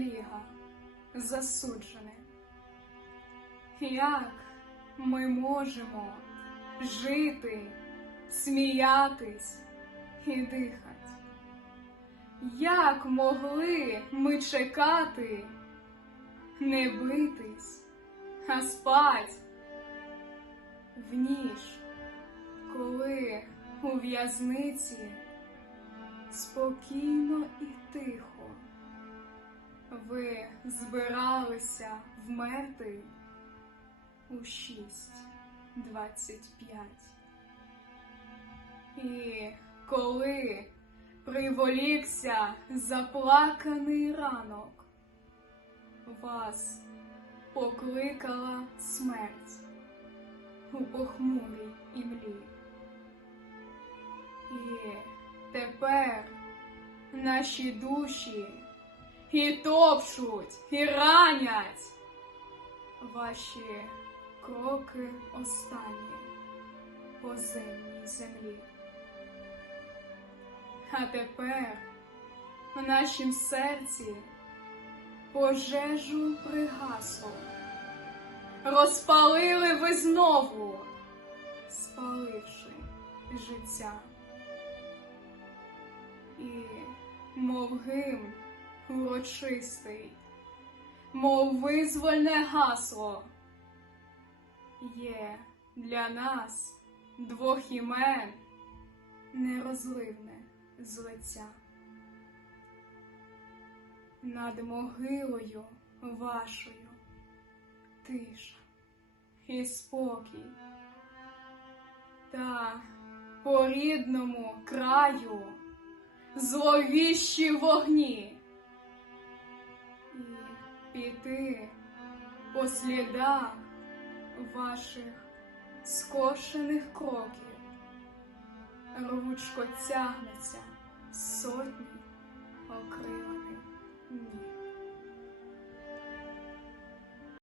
ліга засуджене. Як ми можемо жити, сміятись і дихать? Як могли ми чекати, не битись, а спать в ніч, коли у в'язниці спокійно і тихо ви збиралися вмерти у шість двадцять п'ять. І коли приволікся заплаканий ранок, вас покликала смерть у похмурій імлі. І тепер наші душі і топчуть, і ранять ваші кроки останні по земній землі. А тепер в нашім серці пожежу пригасло. Розпалили ви знову, спаливши життя. І мов гимн урочистий, мов визвольне гасло, є для нас двох імен нерозливне з лиця. Над могилою вашою тиша і спокій, та по рідному краю зловіщі вогні, піти по слідах ваших скошених кроків, рвучко тягнеться сотні окрилених ніг.